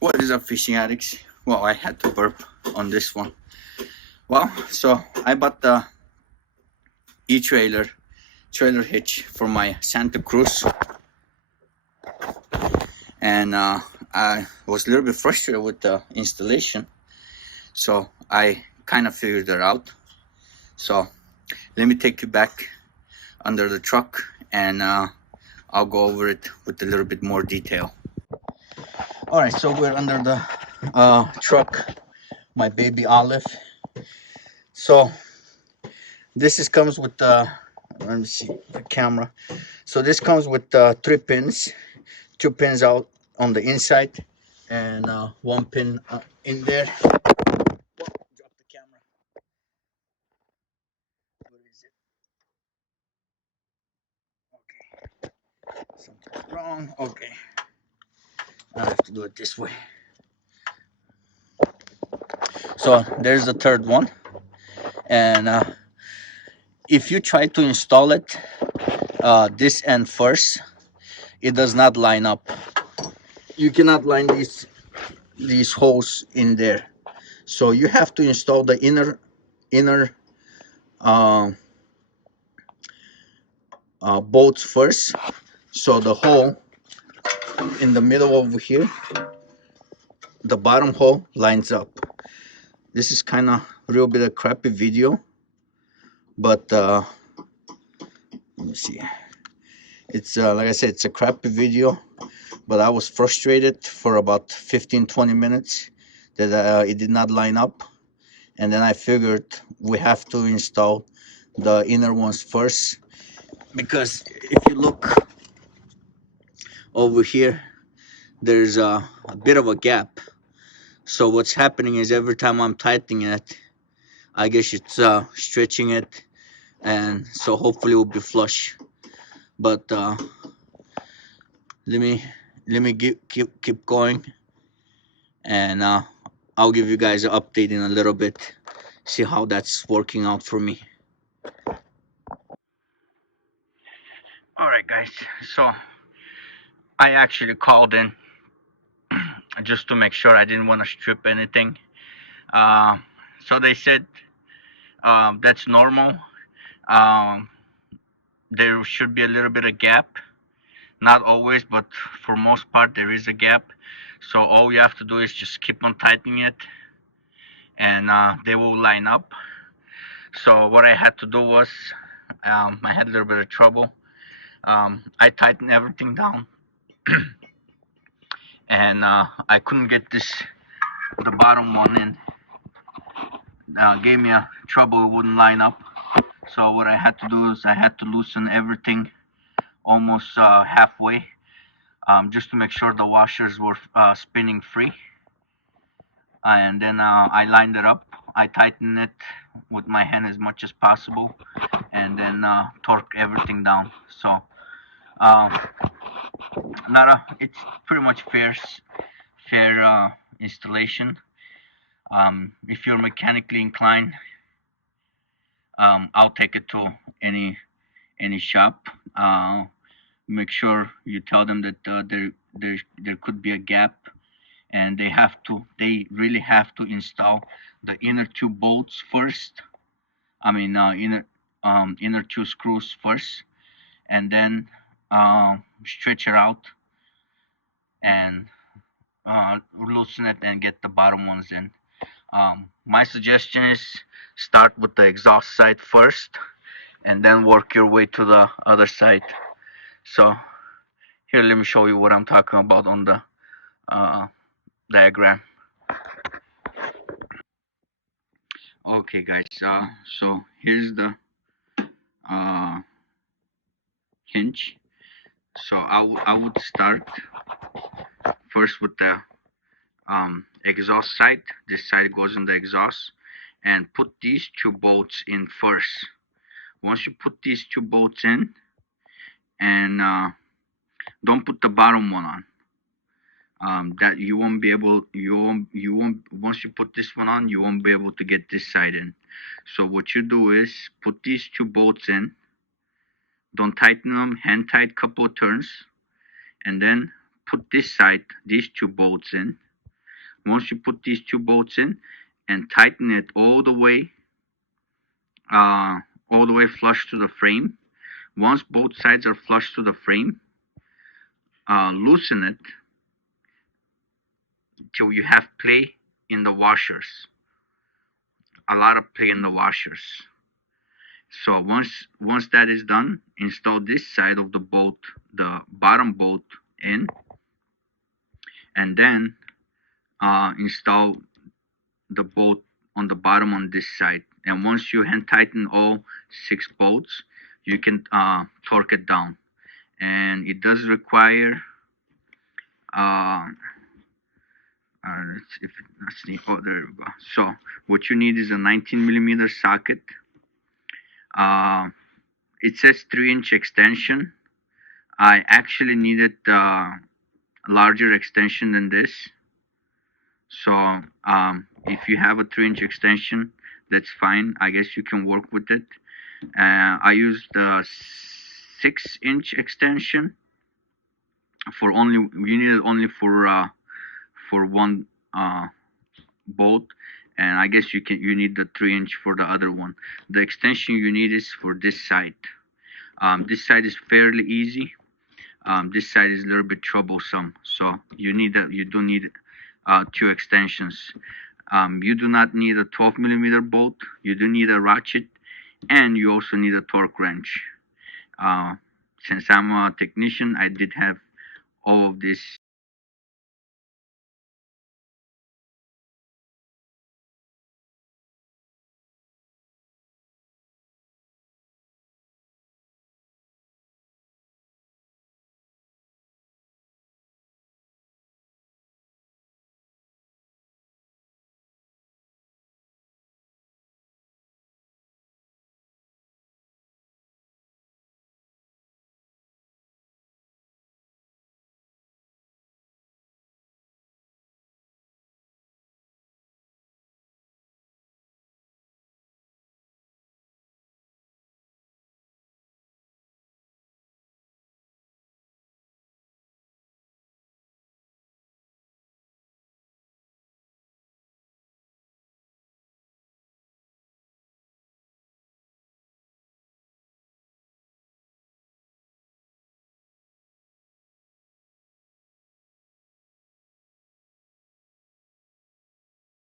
What is up, fishing addicts? Well, I had to burp on this one. Well, so I bought the trailer hitch for my Santa Cruz, and I was a little bit frustrated with the installation, so I kind of figured it out. So let me take you back under the truck, and I'll go over it with a little bit more detail. All right, so we're under the truck, my baby Olive. So this comes with the, let me see the camera. So this comes with 3 pins, 2 pins out on the inside, and 1 pin in there. Whoa, drop the camera. What is it? Okay, something's wrong. Okay, I have to do it this way. So there's the third one, and if you try to install it this end first, it does not line up. You cannot line these holes in there, so you have to install the inner uh, bolts first, so the hole in the middle over here, the bottom hole lines up. This is kind of a real bit of crappy video, but let me see. It's like I said, it's a crappy video, but I was frustrated for about 15-20 minutes that it did not line up, and then I figured we have to install the inner ones first, because if you look over here, there's a bit of a gap. So what's happening is every time I'm tightening it, I guess it's stretching it, and so hopefully it will be flush. But let me keep going, and I'll give you guys an update in a little bit, see how that's working out for me. All right, guys, so I actually called in just to make sure. I didn't want to strip anything. So they said that's normal. Um, there should be a little bit of gap. Not always, but for most part there is a gap. So all you have to do is just keep on tightening it, and they will line up. So what I had to do was, I had a little bit of trouble. I tightened everything down, and I couldn't get the bottom one in. Gave me a trouble, it wouldn't line up. So what I had to do is I had to loosen everything almost halfway, just to make sure the washers were spinning free. And then I lined it up. I tightened it with my hand as much as possible, and then torque everything down. So it's pretty much fair installation. If you're mechanically inclined, I'll take it to any shop. Make sure you tell them that there could be a gap, and they really have to install the inner 2 bolts first. I mean inner 2 screws first, and then stretch it out and loosen it and get the bottom ones in. My suggestion is start with the exhaust side first, and then work your way to the other side. So here, let me show you what I'm talking about on the diagram. Okay, guys, so here's the uh, hinge. So I would start first with the exhaust side. This side goes in the exhaust, and put these 2 bolts in first. Once you put these 2 bolts in, and don't put the bottom one on. That you won't be able, you won't once you put this one on, you won't be able to get this side in. So what you do is put these 2 bolts in, don't tighten them, hand tight couple of turns, and then put this side, these 2 bolts in, Once you put these two bolts in and tighten it all the way flush to the frame. Once both sides are flush to the frame, loosen it till you have play in the washers. A lot of play in the washers. So once that is done, install this side of the bolt, the bottom bolt in, and then install the bolt on the bottom on this side. And once you hand tighten all 6 bolts, you can torque it down. And it does require let's see, oh, there we go. So what you need is a 19mm socket. It says 3-inch extension. I actually needed a larger extension than this. So if you have a 3-inch extension, that's fine. I guess you can work with it. I used the 6-inch extension for only, you need it only for one bolt, and I guess you need the 3-inch for the other one. The extension you need is for this side. This side is fairly easy. This side is a little bit troublesome, so you do need 2 extensions. You do not need a 12mm bolt. You do need a ratchet, and you also need a torque wrench. Since I'm a technician, I did have all of this